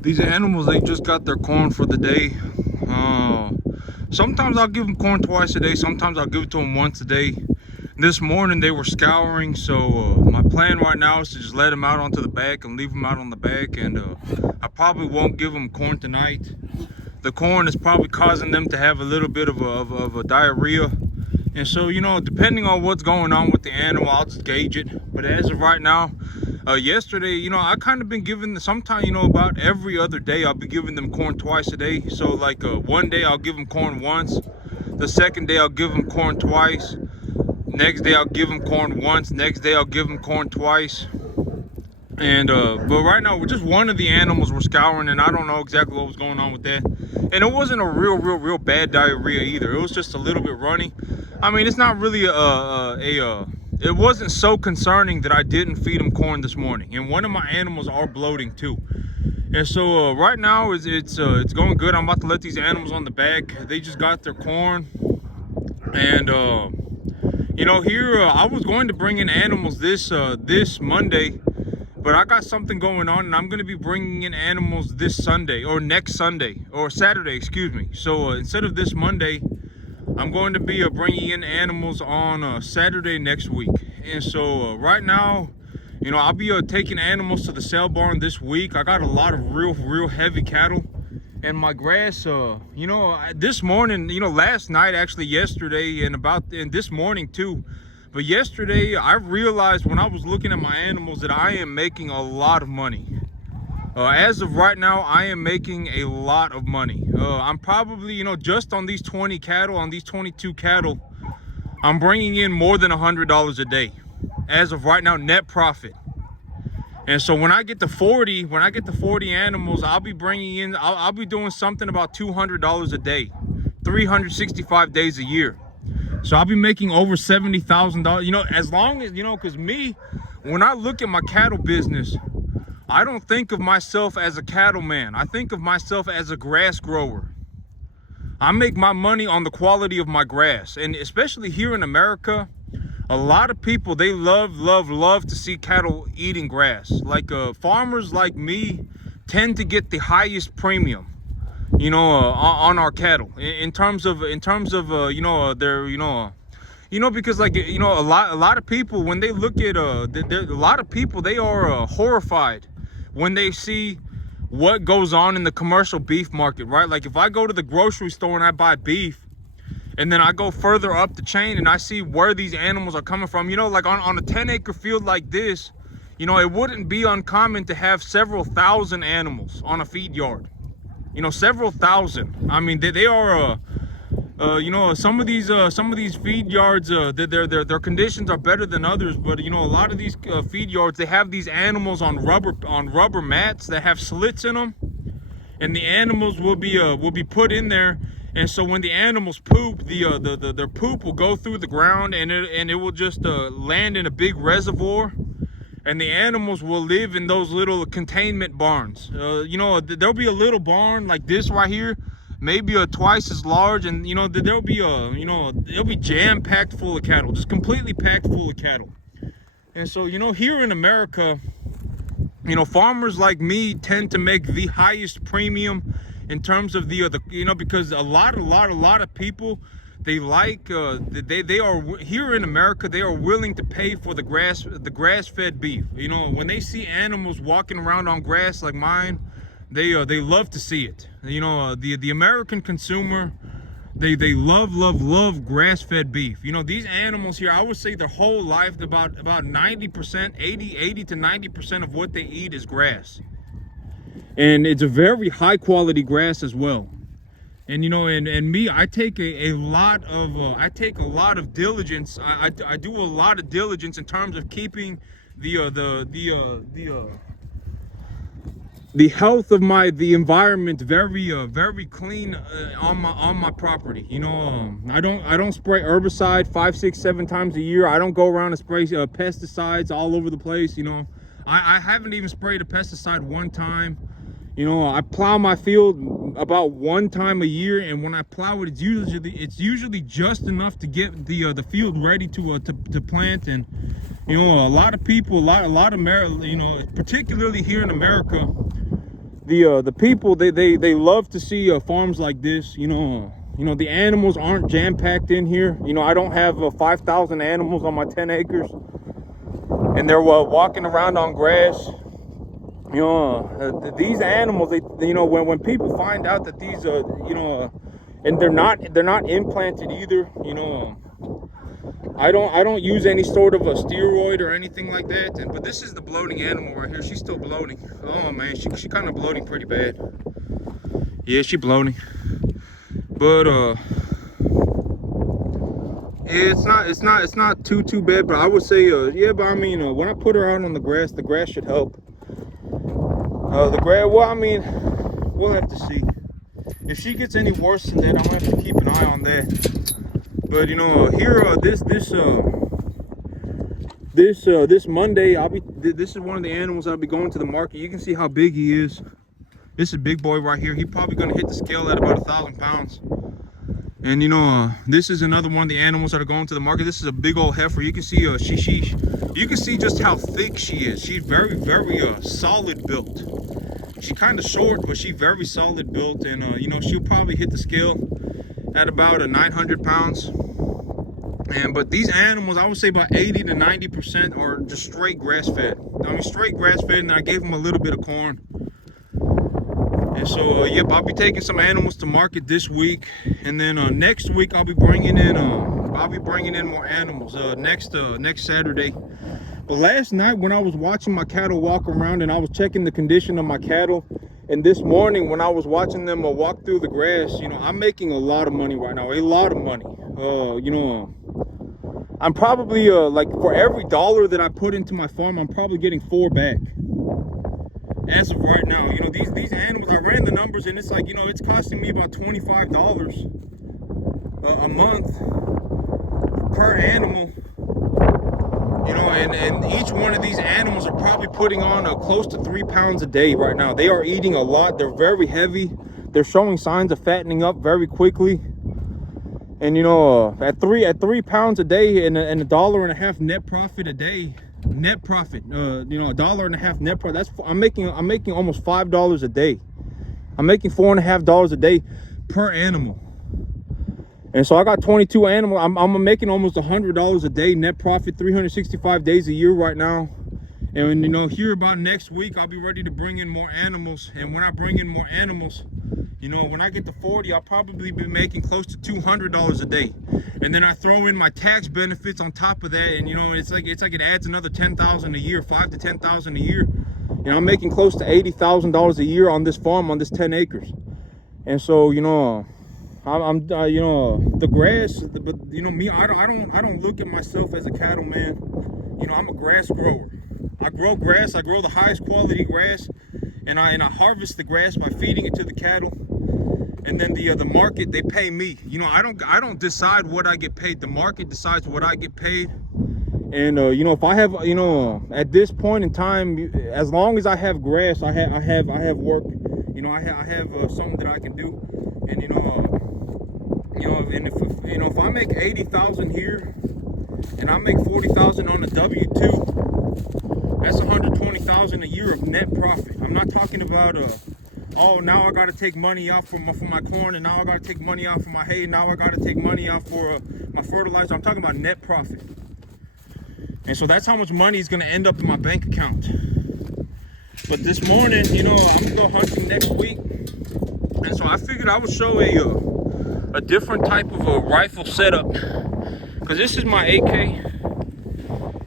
These animals, they just got their corn for the day. Sometimes I'll give them corn twice a day. Sometimes I'll give it to them once a day. This morning they were scouring, so my plan right now is to just let them out onto the back and leave them out on the back. And I probably won't give them corn tonight. The corn is probably causing them to have a little bit of a diarrhea. And so, you know, depending on what's going on with the animal, I'll just gauge it. But as of right now, yesterday, you know, I kind of been giving, sometimes, you know, about every other day, I'll be giving them corn twice a day. So like one day I'll give them corn once. The second day I'll give them corn twice. Next day I'll give them corn once. Next day I'll give them corn twice. And but right now, just one of the animals were scouring, and I don't know exactly what was going on with that. And it wasn't a real bad diarrhea either. It was just a little bit runny. I mean, it's not really it wasn't so concerning that I didn't feed them corn this morning. And one of my animals are bloating too. And so right now it's going good. I'm about to let these animals on the back. They just got their corn. And you know, here I was going to bring in animals this Monday, but I got something going on, and I'm going to be bringing in animals this Sunday, or next Sunday, or Saturday, excuse me. So instead of this Monday, I'm going to be bringing in animals on Saturday next week. And so right now, you know, I'll be taking animals to the sale barn this week. I got a lot of real heavy cattle. And my grass, you know, this morning, you know, last night, actually yesterday, and this morning too. But yesterday, I realized when I was looking at my animals that I am making a lot of money. As of right now, I am making a lot of money. I'm probably, you know, just on these 20 cattle, on these 22 cattle, I'm bringing in more than $100 a day. As of right now, net profit. And so when I get to 40 animals, I'll be bringing in, I'll be doing something about $200 a day, 365 days a year. So I'll be making over $70,000, you know, as long as, you know, because me, when I look at my cattle business, I don't think of myself as a cattleman. I think of myself as a grass grower. I make my money on the quality of my grass. And especially here in America, a lot of people, they love to see cattle eating grass. Like farmers like me tend to get the highest premium, you know, on our cattle in terms of you know, their, you know, because like, you know, a lot of people, when they look at a lot of people, they are horrified when they see what goes on in the commercial beef market, right? Like if I go to the grocery store and I buy beef, and then I go further up the chain and I see where these animals are coming from, you know, like on a 10-acre field like this, you know, it wouldn't be uncommon to have several thousand animals on a feed yard. You know, several thousand. I mean, they are, you know, some of these feed yards, their conditions are better than others. But you know, a lot of these feed yards, they have these animals on rubber mats that have slits in them, and the animals will be put in there. And so when the animals poop, their poop will go through the ground, and it will just land in a big reservoir. And the animals will live in those little containment barns. You know, there'll be a little barn like this right here, maybe twice as large, and you know, there'll be you know, it'll be jam-packed full of cattle, just completely packed full of cattle. And so, you know, here in America, you know, farmers like me tend to make the highest premium in terms of the you know, because a lot of people, they like they are here in America, they are willing to pay for the grass-fed beef. You know, when they see animals walking around on grass like mine, they love to see it. You know, the American consumer, they love grass-fed beef. You know, these animals here, I would say their whole life, about 90%, 80 to 90% of what they eat is grass. And it's a very high quality grass as well. And you know, and me, I take a lot of diligence. I do a lot of diligence in terms of keeping the health of the environment very clean on my property. You know, I don't spray herbicide 5, 6, 7 times a year. I don't go around and spray pesticides all over the place. You know, I haven't even sprayed a pesticide one time. You know, I plow my field about 1 time a year, and when I plow it, it's usually just enough to get the field ready to plant. And you know, a lot of people, a lot of you know, particularly here in America, the people, they love to see farms like this. The animals aren't jam-packed in here. I don't have 5,000 animals on my 10 acres, and they're walking around on grass. These animals, when people find out that these and they're not implanted either. I don't use any sort of a steroid or anything like that. But this is the bloating animal right here. She's still bloating. Oh man, she kind of bloating pretty bad. Yeah, she bloating. But yeah, it's not too bad. But I would say yeah. But I mean, when I put her out on the grass should help. The grass. Well, I mean, we'll have to see. If she gets any worse than that, I'm gonna have to keep an eye on that. But here this Monday, this is one of the animals I'll be going to the market. You can see how big he is. This is big boy right here. He's probably gonna hit the scale at about 1,000 pounds. And this is another one of the animals that are going to the market. This is a big old heifer. You can see you can see just how thick she is. She's very solid built. She's kind of short, but she's very solid built, and she'll probably hit the scale at about 900 pounds. But these animals, I would say about 80 to 90% are just straight grass fed. I mean, straight grass fed, and I gave them a little bit of corn. And so yep, I'll be taking some animals to market this week, and then next week I'll be bringing in more animals next Saturday. But last night when I was watching my cattle walk around and I was checking the condition of my cattle, and this morning when I was watching them walk through the grass, I'm making a lot of money right now, a lot of money. I'm probably like, for every dollar that I put into my farm, I'm probably getting 4 back as of right now. These animals, I ran the numbers, and it's like, it's costing me about $25 a month per animal. And each one of these animals are probably putting on close to 3 pounds a day right now. They are eating a lot. They're very heavy. They're showing signs of fattening up very quickly. And at 3 pounds a day and $1.50 net profit a day, net profit, $1.50 net profit. That's I'm making almost $5 a day. I'm making $4.50 a day per animal. And so I got 22 animals. I'm making almost $100 a day net profit, 365 days a year right now. And here about next week, I'll be ready to bring in more animals. And when I bring in more animals, when I get to 40, I'll probably be making close to $200 a day. And then I throw in my tax benefits on top of that, and it's like it adds another $10,000 a year, $5,000 to $10,000 a year. And I'm making close to $80,000 a year on this farm, on this 10 acres. And so I'm the grass, but me, I don't look at myself as a cattleman. I'm a grass grower. I grow grass. I grow the highest quality grass, and I harvest the grass by feeding it to the cattle. And then the market, they pay me. I don't decide what I get paid. The market decides what I get paid. And if I have at this point in time, as long as I have grass, I have work. I have something that I can do. And and if I make 80,000 here, and I make 40,000 on the W-2, that's 120,000 a year of net profit. I'm not talking about oh, now I got to take money out for my corn, and now I got to take money out for my hay, now I got to take money out for my fertilizer. I'm talking about net profit. And so that's how much money is going to end up in my bank account. But this morning, I'm still hunting next week, and so I figured I would show a different type of a rifle setup, because this is my AK,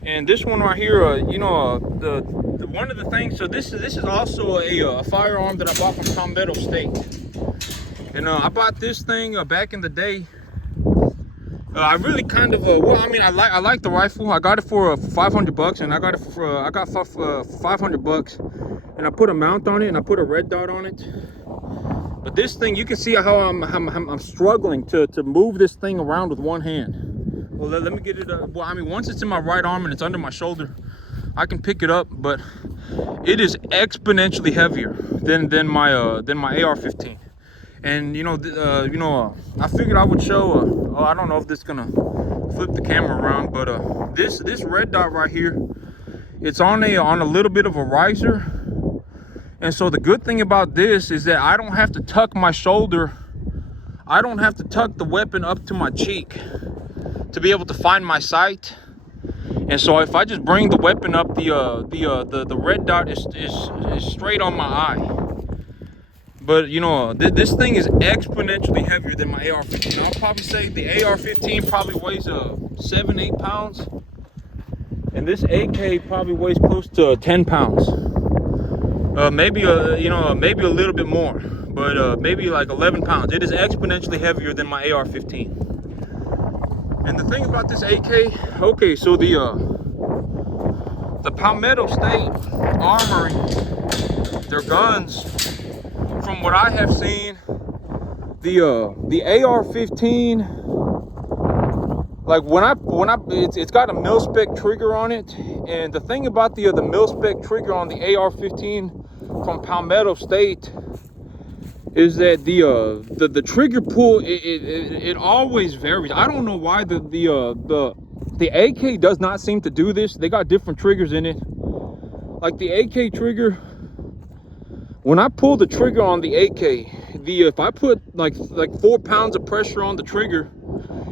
and this one right here, one of the things. So this is also a firearm that I bought from Palmetto State, and I bought this thing back in the day. I really kind of I like the rifle. I got it for $500, and I got it for 500 bucks, and I put a mount on it, and I put a red dot on it. But this thing, you can see how I'm struggling to move this thing around with one hand. Well, let me get it. Once it's in my right arm and it's under my shoulder, I can pick it up. But it is exponentially heavier than my AR-15. And I figured I would show. I don't know if this is gonna flip the camera around, but this red dot right here, it's on a little bit of a riser. And so the good thing about this is that I don't have to tuck my shoulder. I don't have to tuck the weapon up to my cheek to be able to find my sight. And so if I just bring the weapon up, the red dot is straight on my eye. But you know, this thing is exponentially heavier than my AR-15. I'll probably say the AR-15 probably weighs 7-8 pounds, and this AK probably weighs close to 10 pounds. Maybe maybe a little bit more, but maybe like 11 pounds. It is exponentially heavier than my AR-15. And the thing about this AK, okay, so the Palmetto State Armory, their guns, from what I have seen, the AR-15, like it's got a mil-spec trigger on it. And the thing about the mil-spec trigger on the AR-15 from Palmetto State is that the trigger pull, it always varies. I don't know why the AK does not seem to do this. They got different triggers in it. Like the AK trigger, when I pull the trigger on the AK, if I put like 4 pounds of pressure on the trigger,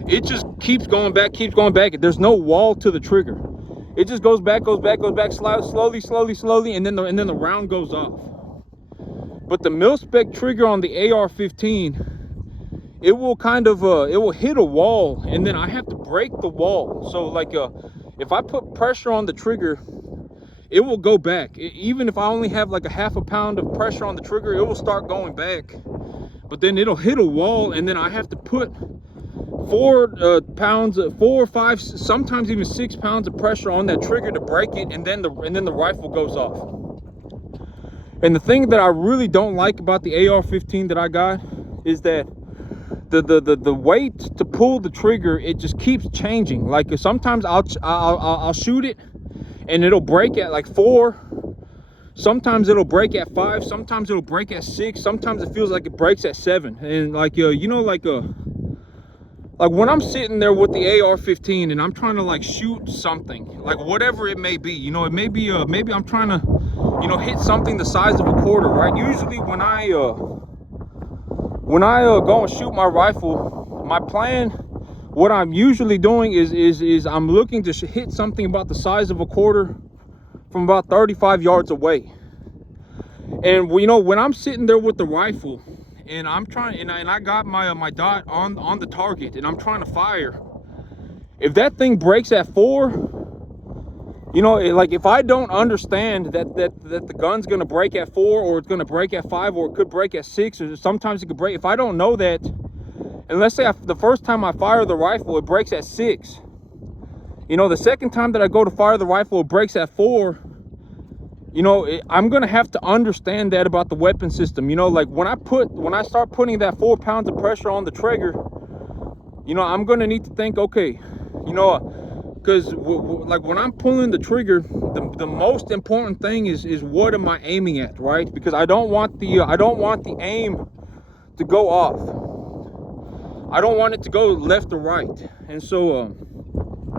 it just keeps going back. There's no wall to the trigger. It just goes back, slowly, and then the round goes off. But the mil-spec trigger on the AR-15, it will it will hit a wall, and then I have to break the wall. So like if I put pressure on the trigger, it will go back. Even if I only have like a ½ pound of pressure on the trigger, it will start going back. But then it'll hit a wall, and then I have to put 4 or 5, sometimes even 6 pounds of pressure on that trigger to break it, and then the rifle goes off. And the thing that I really don't like about the AR-15 that I got is that the weight to pull the trigger, it just keeps changing. Like sometimes I'll shoot it and it'll break at like 4. Sometimes it'll break at 5. Sometimes it'll break at 6. Sometimes it feels like it breaks at 7. And like like when I'm sitting there with the AR-15 and I'm trying to like shoot something, like whatever it may be, you know, it may be maybe I'm trying to, you know, hit something the size of a quarter, right? Usually when I go and shoot my rifle, my plan, what I'm usually doing is I'm looking to hit something about the size of a quarter from about 35 yards away. And you know, when I'm sitting there with the rifle and I'm trying, and I got my dot on the target and I'm trying to fire, if that thing breaks at 4, you know, like if I don't understand that the gun's gonna break at 4, or it's gonna break at 5, or it could break at 6, or sometimes it could break, if I don't know that, and let's say the first time I fire the rifle, it breaks at 6, you know, the second time that I go to fire the rifle, it breaks at 4, you know, I'm gonna have to understand that about the weapon system. You know, like when I start putting that 4 pounds of pressure on the trigger, you know, I'm gonna need to think, okay, you know, because like when I'm pulling the trigger, the most important thing is what am I aiming at, right? Because I don't want the aim to go off. I don't want it to go left or right. And so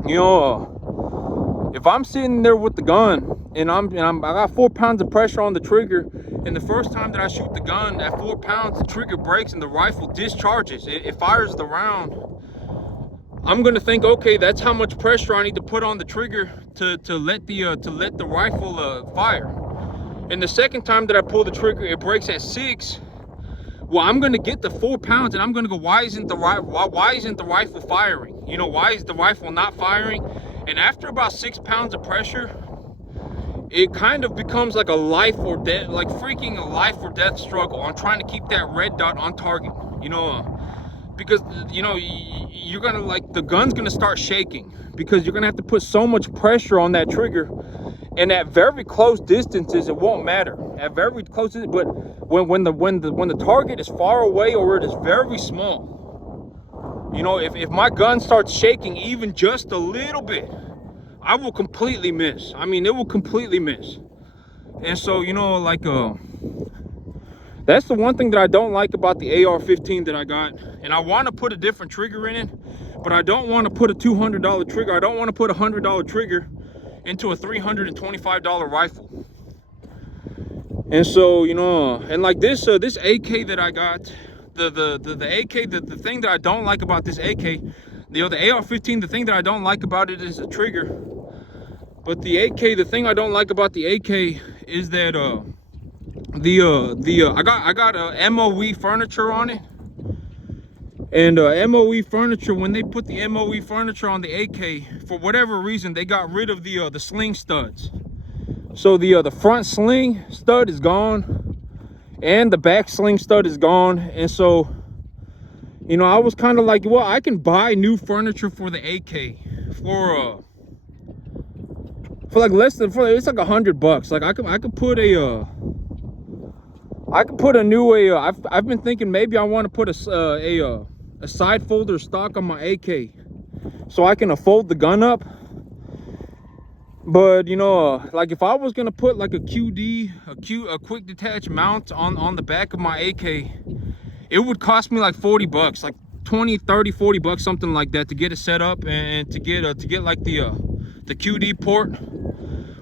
you know, if I'm sitting there with the gun and I got 4 pounds of pressure on the trigger, and the first time that I shoot the gun, at 4 pounds, the trigger breaks and the rifle discharges. It fires the round. I'm gonna think, okay, that's how much pressure I need to put on the trigger to let the rifle fire. And the second time that I pull the trigger, it breaks at 6. Well, I'm gonna get the 4 pounds and I'm gonna go, why isn't the rifle firing? You know, why is the rifle not firing? And after about 6 pounds of pressure, it kind of becomes like a life or death, like freaking a life or death struggle on trying to keep that red dot on target. You know, because you know, you're gonna, like, the gun's gonna start shaking because you're gonna have to put so much pressure on that trigger. And at very close distances, it won't matter. At very close, but when the target is far away or it is very small, you know, if my gun starts shaking even just a little bit, I will completely miss. I mean, it will completely miss. And so, you know, like that's the one thing that I don't like about the AR-15 that I got. And I want to put a different trigger in it, but I don't want to put a $200 trigger. I don't want to put a $100 trigger into a $325 rifle. And so, you know, and like this this AK that I got, the AK, the thing that I don't like about this AK, the AR-15, the thing that I don't like about it is the trigger. But the AK, the thing I don't like about the AK is that I got MOE furniture on it. And MOE furniture, when they put the MOE furniture on the AK, for whatever reason, they got rid of the sling studs. So the front sling stud is gone, and the back sling stud is gone. And so, you know, I was kind of like, well, I can buy new furniture for the AK for like less than, it's like $100. Like I could put a new I've been thinking maybe I want to put a side folder stock on my AK so I can fold the gun up. But you know, like if I was gonna put like a quick detach mount on the back of my AK, it would cost me like $40, like 20, 30, $40, something like that, to get it set up and to get like the QD port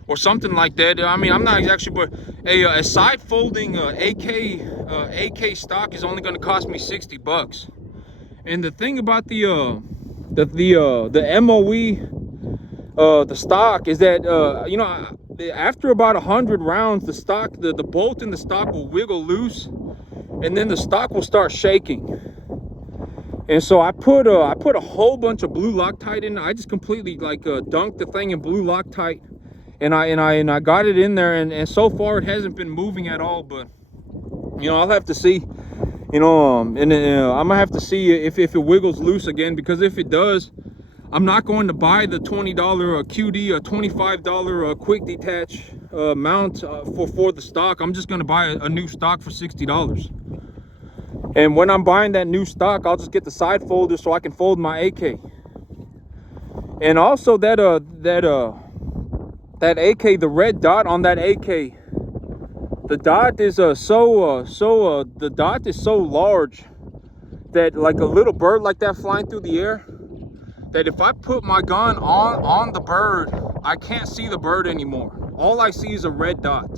or something like that. I mean, I'm not exactly, but a side folding AK stock is only gonna cost me $60. And the thing about the MOE the stock is that you know, after about 100 rounds, the stock, the bolt in the stock will wiggle loose, and then the stock will start shaking. And so I put a whole bunch of blue Loctite in. I just completely like dunked the thing in blue Loctite, and I got it in there, and so far it hasn't been moving at all. But you know, I'll have to see. You know, I'm gonna have to see if it wiggles loose again, because if it does, I'm not going to buy the $20 QD, a $25 quick detach mount for the stock. I'm just going to buy a new stock for $60. And when I'm buying that new stock, I'll just get the side folder so I can fold my AK. And also that AK, the red dot on that AK, the dot is the dot is so large that, like a little bird like that flying through the air, that if I put my gun on the bird, I can't see the bird anymore. All I see is a red dot.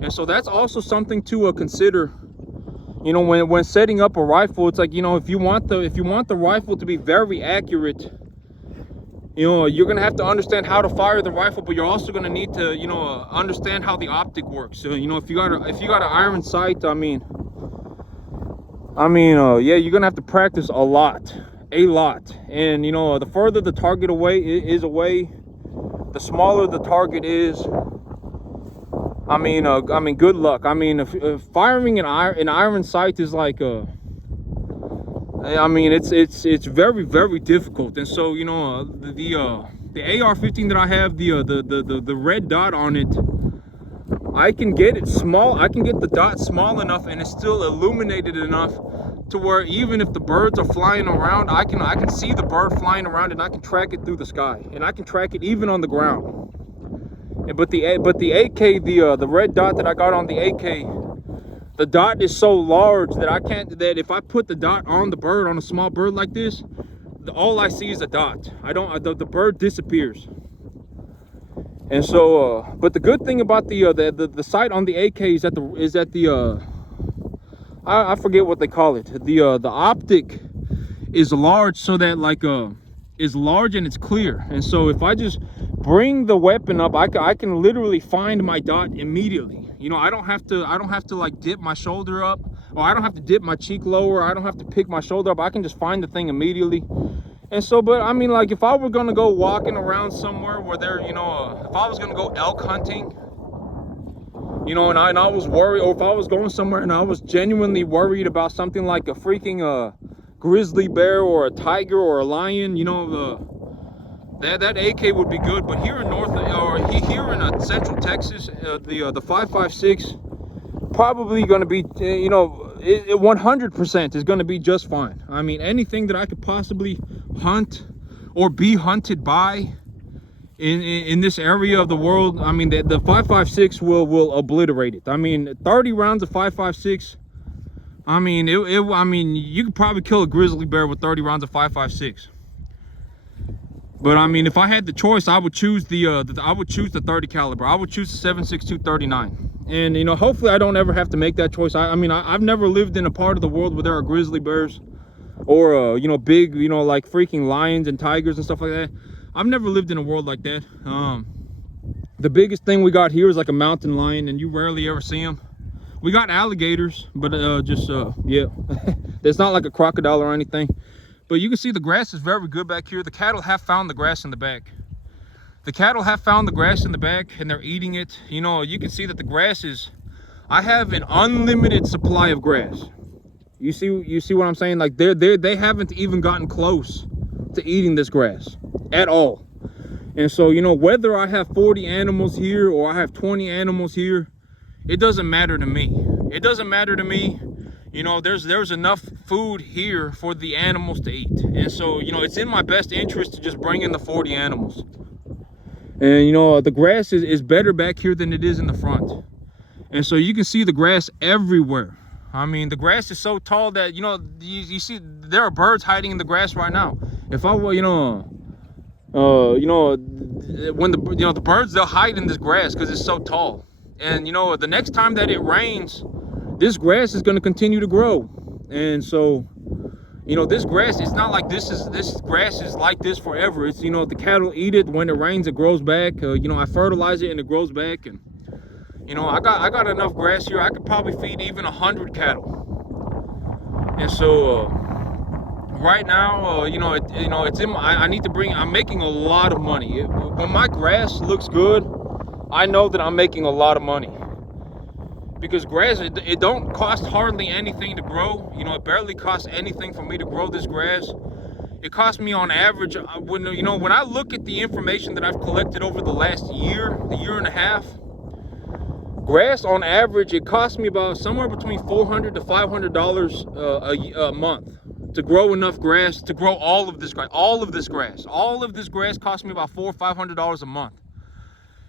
And so that's also something to consider. You know, when setting up a rifle, it's like, you know, if you want the rifle to be very accurate, you know, you're gonna have to understand how to fire the rifle, but you're also gonna need to, you know, understand how the optic works. So, you know, if you got an iron sight, I mean, yeah, you're gonna have to practice a lot. And you know, the further the target is away, the smaller the target is. I mean, good luck. I mean, if firing an iron sight is like I mean, it's very, very difficult. And so, you know, the AR-15 that I have, the red dot on it, I can get it small. I can get the dot small enough, and it's still illuminated enough to where even if the birds are flying around, I can see the bird flying around, and I can track it through the sky, and I can track it even on the ground. But the AK, the red dot that I got on the AK, the dot is so large that if I put the dot on the bird, on a small bird like this, all I see is a dot. The bird disappears. And so, but the good thing about the sight on the AK is that I forget what they call it. The optic is large, so that like is large and it's clear. And so if I just bring the weapon up, I can literally find my dot immediately. You know, I don't have to like dip my shoulder up, or I don't have to dip my cheek lower. I don't have to pick my shoulder up. I can just find the thing immediately. And so, but I mean, like if I were gonna go walking around somewhere where if I was gonna go elk hunting, you know, and I was worried, or if I was going somewhere and I was genuinely worried about something like a freaking grizzly bear or a tiger or a lion, you know, that AK would be good. But here in here in Central Texas, the 5.56 probably going to be, you know, 100% is going to be just fine. I mean, anything that I could possibly hunt or be hunted by in this area of the world, I mean, the 5.56 will obliterate it. I mean, 30 rounds of 5.56. I mean, I mean, you could probably kill a grizzly bear with 30 rounds of 5.56. But I mean, if I had the choice, I would choose the 30 caliber. I would choose the 7.62 39. And you know, hopefully I don't ever have to make that choice. I mean, I've never lived in a part of the world where there are grizzly bears or you know, big, you know, like freaking lions and tigers and stuff like that. I've never lived in a world like that. The biggest thing we got here is like a mountain lion, and you rarely ever see them. We got alligators, but yeah, it's not like a crocodile or anything. But you can see the grass is very good back here. The cattle have found the grass in the back. The cattle have found the grass in the back, and they're eating it. You know, you can see that the grass is, I have an unlimited supply of grass. You see what I'm saying? Like they haven't even gotten close to eating this grass at all. And so, you know, whether I have 40 animals here or I have 20 animals here, it doesn't matter to me. It doesn't matter to me. You know, there's enough food here for the animals to eat. And so, you know, it's in my best interest to just bring in the 40 animals. And, you know, the grass is better back here than it is in the front. And so you can see the grass everywhere. I mean, the grass is so tall that, you know, you see there are birds hiding in the grass right now. If I were, you know, when the birds, they'll hide in this grass because it's so tall. And you know, the next time that it rains, this grass is going to continue to grow. And so, you know, this grass, it's not like this grass is like this forever. It's, you know, the cattle eat it. When it rains, it grows back. You know, I fertilize it and it grows back. And you know, I got enough grass here. I could probably feed even 100 cattle. And so right now, you know, it's in my, I'm making a lot of money. When my grass looks good, I know that I'm making a lot of money. Because grass, it don't cost hardly anything to grow. You know, it barely costs anything for me to grow this grass. It costs me on average, when I look at the information that I've collected over the last year, the year and a half, grass on average, it costs me about somewhere between $400 to $500 a month to grow enough grass, to grow all of this grass. All of this grass costs me about $400 or $500 a month.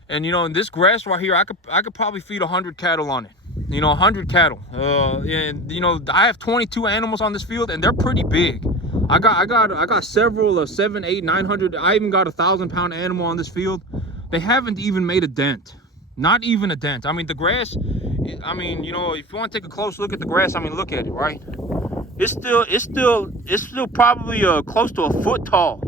And you know, in this grass right here, I could probably feed 100 cattle on it. You know, 100 cattle. And you know, I have 22 animals on this field, and they're pretty big. I got several of 700, 800, 900. I even got a 1,000-pound animal on this field. They haven't even made a dent. Not even a dent. I mean, the grass, I mean, you know, if you want to take a close look at the grass, I mean, look at it, right? It's still probably close to a foot tall.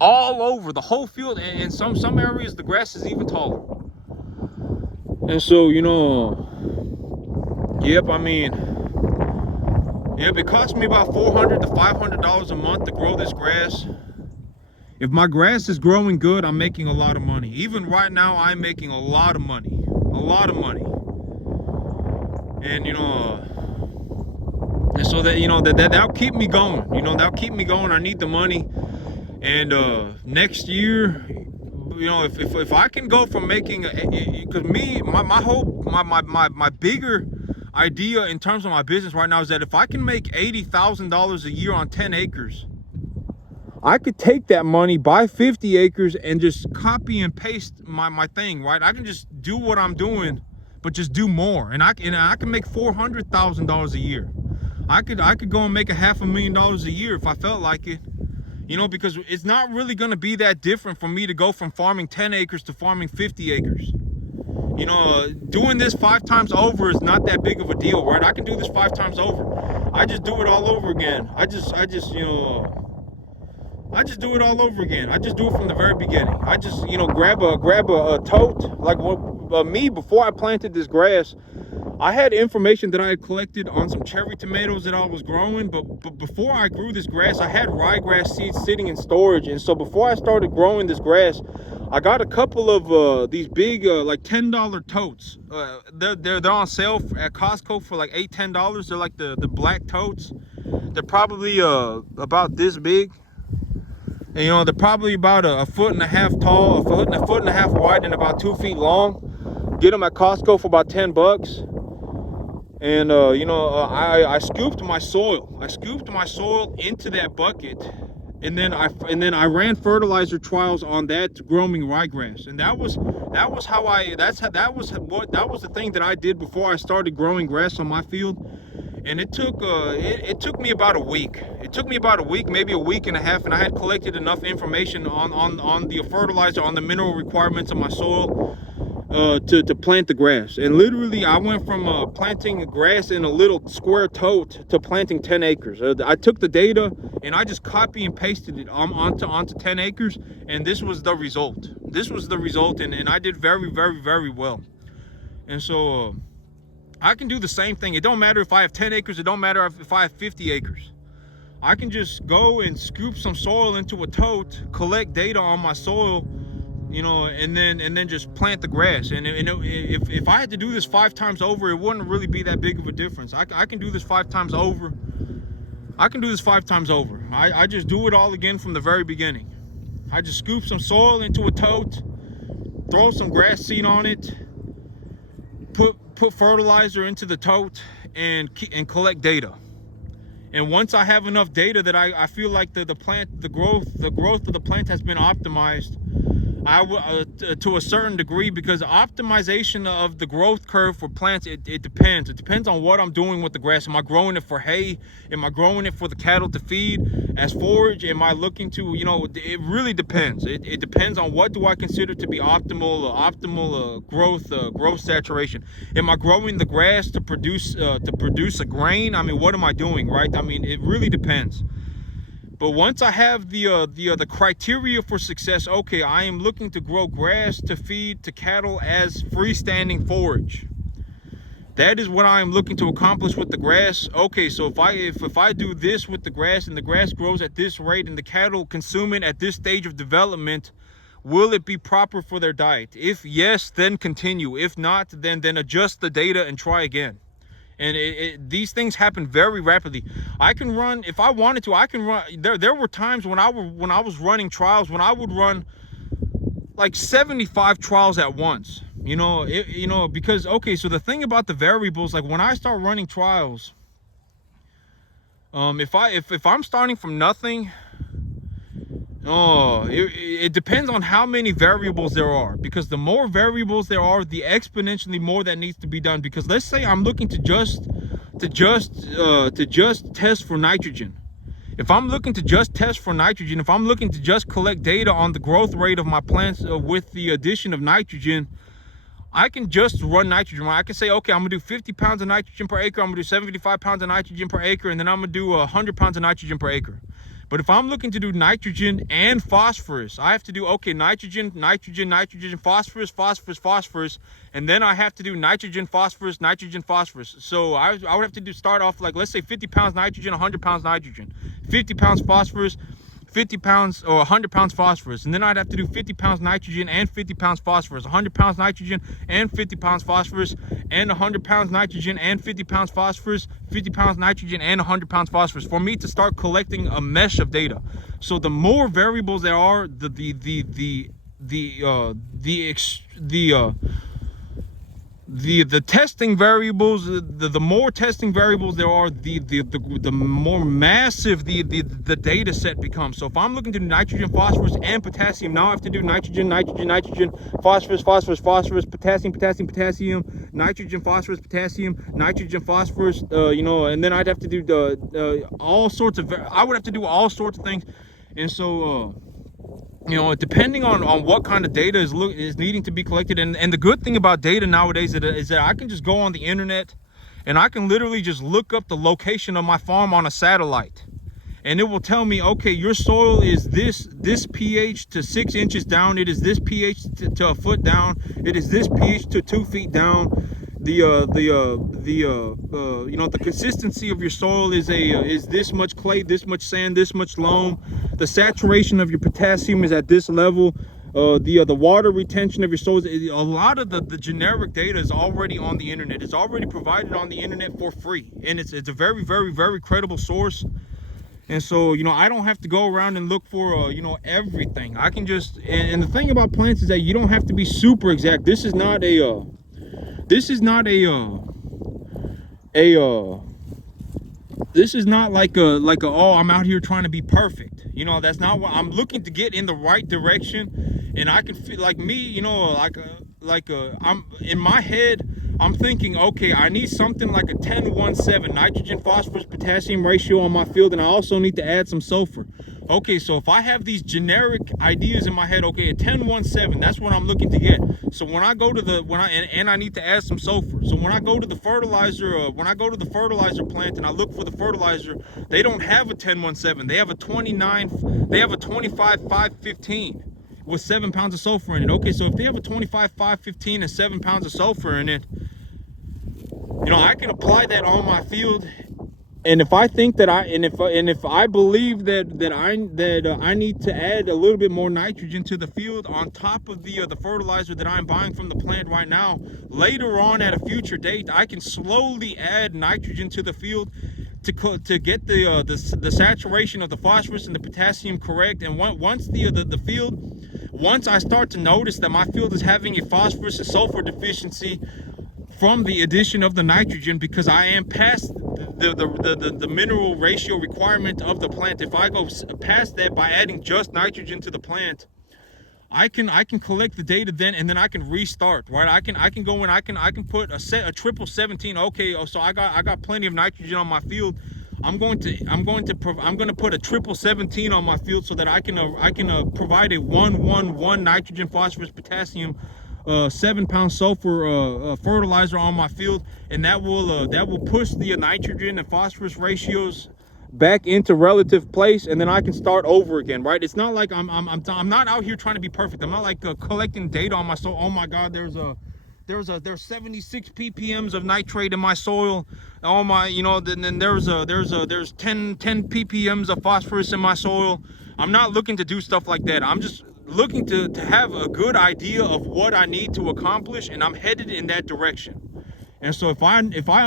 All over the whole field, and in some areas the grass is even taller. And so, you know, yep, I mean, yep, it costs me about $400 to $500 a month to grow this grass. If my grass is growing good, I'm making a lot of money. Even right now, I'm making a lot of money. A lot of money. And, you know, and so that, you know, that'll keep me going. You know, that'll keep me going. I need the money. And next year, you know, if I can go from making, because my bigger idea in terms of my business right now is that if I can make $80,000 a year on 10 acres, I could take that money, buy 50 acres, and just copy and paste my thing, right? I can just do what I'm doing, but just do more, and I can make $400,000 a year. I could go and make $500,000 a year if I felt like it. You know, because it's not really going to be that different for me to go from farming 10 acres to farming 50 acres. You know, doing this 5 times over is not that big of a deal, right? I can do this 5 times over. I just do it all over again. I just you know, I just do it all over again. I just do it from the very beginning. I just, you know, grab a tote. Like me, before I planted this grass, I had information that I had collected on some cherry tomatoes that I was growing, but before I grew this grass, I had ryegrass seeds sitting in storage. And so before I started growing this grass, I got a couple of these big like $10 totes. They're on sale at Costco for like $10. They're like the black totes. They're probably about this big. And, you know, they're probably about a foot and a half tall, a foot and a half wide, and about 2 feet long. Get them at Costco for about $10. And you know, I scooped my soil. I scooped my soil into that bucket, and then I ran fertilizer trials on that growing ryegrass. And that was the thing that I did before I started growing grass on my field. And it took me about a week. It took me about a week, maybe a week and a half, and I had collected enough information on the fertilizer, on the mineral requirements of my soil. to plant the grass. And literally I went from planting grass in a little square tote to planting 10 acres. I took the data and I just copy and pasted it onto 10 acres, and this was the result. And I did very, very, very well. And so I can do the same thing. It don't matter if I have 10 acres, it don't matter if I have 50 acres. I can just go and scoop some soil into a tote, collect data on my soil, and then just plant the grass. And if I had to do this 5 times over, it wouldn't really be that big of a difference. I can do this 5 times over. I just do it all again from the very beginning. I just scoop some soil into a tote, throw some grass seed on it, put fertilizer into the tote, and collect data. And once I have enough data that I feel like the growth of the plant has been optimized, to a certain degree, because optimization of the growth curve for plants, it depends. It depends on what I'm doing with the grass. Am I growing it for hay? Am I growing it for the cattle to feed as forage? Am I looking to, it really depends. It depends on what do I consider to be optimal growth saturation. Am I growing the grass to produce a grain? I mean, what am I doing, right? I mean, it really depends. But once I have the criteria for success, okay, I am looking to grow grass to feed to cattle as freestanding forage. That is what I am looking to accomplish with the grass. Okay, so if I do this with the grass, and the grass grows at this rate and the cattle consume it at this stage of development, will it be proper for their diet? If yes, then continue. If not, then adjust the data and try again. And these things happen very rapidly. I can run, if I wanted to, I can run. There were times when I was running trials, when I would run like 75 trials at once. Because, okay, so the thing about the variables, like when I start running trials, if I'm starting from nothing, it depends on how many variables there are, because the more variables there are, the exponentially more that needs to be done. Because let's say I'm looking to just test for nitrogen. If I'm looking to just test for nitrogen, if I'm looking to just collect data on the growth rate of my plants with the addition of nitrogen, I can just run nitrogen. I can say, okay, I'm gonna do 50 pounds of nitrogen per acre, I'm gonna do 75 pounds of nitrogen per acre, and then I'm gonna do 100 pounds of nitrogen per acre. But if I'm looking to do nitrogen and phosphorus, I have to do, okay, nitrogen, phosphorus, and then I have to do nitrogen, phosphorus. So I would have to start off, like, let's say 50 pounds nitrogen, 100 pounds nitrogen, 50 pounds phosphorus, 50 pounds or 100 pounds phosphorus. And then I'd have to do 50 pounds nitrogen and 50 pounds phosphorus, 100 pounds nitrogen and 50 pounds phosphorus, and 100 pounds nitrogen and 50 pounds phosphorus, 50 pounds nitrogen and 100 pounds phosphorus, for me to start collecting a mesh of data. So the more variables there are, the testing variables, the more testing variables there are, the more massive the data set becomes. So if I'm looking to do nitrogen, phosphorus, and potassium, now I have to do nitrogen, phosphorus, potassium, nitrogen, phosphorus, potassium, nitrogen, phosphorus, and then I'd have to do all sorts of things. And so depending on what kind of data is needing to be collected. And the good thing about data nowadays is that I can just go on the internet and I can literally just look up the location of my farm on a satellite, and it will tell me, okay, your soil is this pH to 6 inches down, it is this pH to a foot down, it is this pH to 2 feet down. The consistency of your soil is this much clay, this much sand, this much loam. The saturation of your potassium is at this level. The water retention of your soil, a lot of the generic data is already on the internet. It's already provided on the internet for free, and it's a very, very, very credible source. And so, I don't have to go around and look for, everything. I can just, and the thing about plants is that you don't have to be super exact. This is not like oh, I'm out here trying to be perfect. That's not what I'm looking to get in the right direction. And I can feel like me, I'm in my head, I'm thinking, okay, I need something like a 10-1-7 nitrogen, phosphorus, potassium ratio on my field, and I also need to add some sulfur. Okay, so if I have these generic ideas in my head, okay, a 10-1-7, that's what I'm looking to get. So when I go to the and I need to add some sulfur. So when I go to the fertilizer, plant and I look for the fertilizer, they don't have a 10-1-7. They have a 25-5-15 with 7 pounds of sulfur in it. Okay, so if they have a 25-5-15 and 7 pounds of sulfur in it, you know, I can apply that on my field. And if I think that if I believe that I need to add a little bit more nitrogen to the field on top of the fertilizer that I'm buying from the plant right now, later on at a future date, I can slowly add nitrogen to the field to get the saturation of the phosphorus and the potassium correct. And once once I start to notice that my field is having a phosphorus and sulfur deficiency from the addition of the nitrogen, because I am past the mineral ratio requirement of the plant, if I go past that by adding just nitrogen to the plant, I can collect the data then, and then I can restart, right? I can go in, I can put a triple 17. Okay, so I got plenty of nitrogen on my field. I'm going to put a triple 17 on my field so that I can provide a 1-1-1 nitrogen, phosphorus, potassium, 7 pound sulfur fertilizer on my field, and that will push the nitrogen and phosphorus ratios back into relative place, and then I can start over again, right? It's not like I'm not out here trying to be perfect. I'm not like collecting data on my soil. Oh my God, there's 76 ppms of nitrate in my soil. Oh my, you know, then there's 10 ppms of phosphorus in my soil. I'm not looking to do stuff like that. I'm just looking to have a good idea of what I need to accomplish, and I'm headed in that direction. And so if I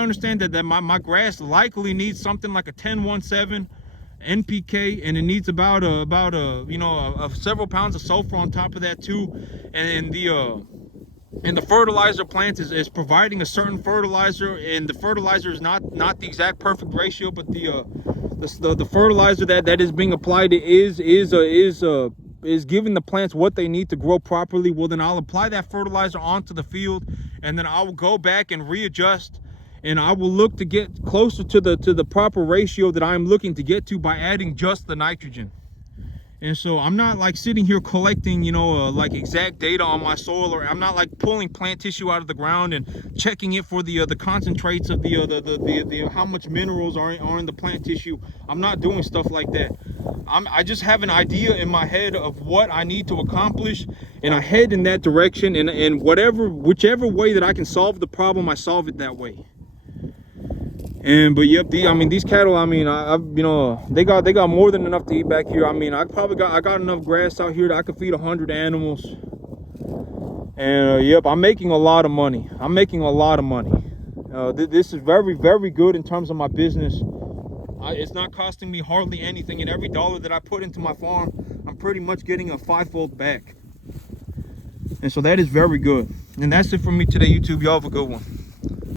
understand that my grass likely needs something like a 10-1-7 NPK, and it needs about several pounds of sulfur on top of that too, and the fertilizer plant is providing a certain fertilizer, and the fertilizer is not the exact perfect ratio, but the fertilizer that is being applied is giving the plants what they need to grow properly. Well, then I'll apply that fertilizer onto the field, and then I will go back and readjust, and I will look to get closer to the proper ratio that I'm looking to get to by adding just the nitrogen. And so I'm not like sitting here collecting, you know, like exact data on my soil, or I'm not like pulling plant tissue out of the ground and checking it for the concentrates of the how much minerals are in the plant tissue. I'm not doing stuff like that. I just have an idea in my head of what I need to accomplish, and I head in that direction, and whichever way that I can solve the problem, I solve it that way. But yep, these cattle, they got more than enough to eat back here. I mean, I got enough grass out here that I could feed 100 animals. And yep, I'm making a lot of money. This is very, very good in terms of my business. It's not costing me hardly anything, and every dollar that I put into my farm, I'm pretty much getting a 5-fold back. And so that is very good. And that's it for me today, YouTube. Y'all have a good one.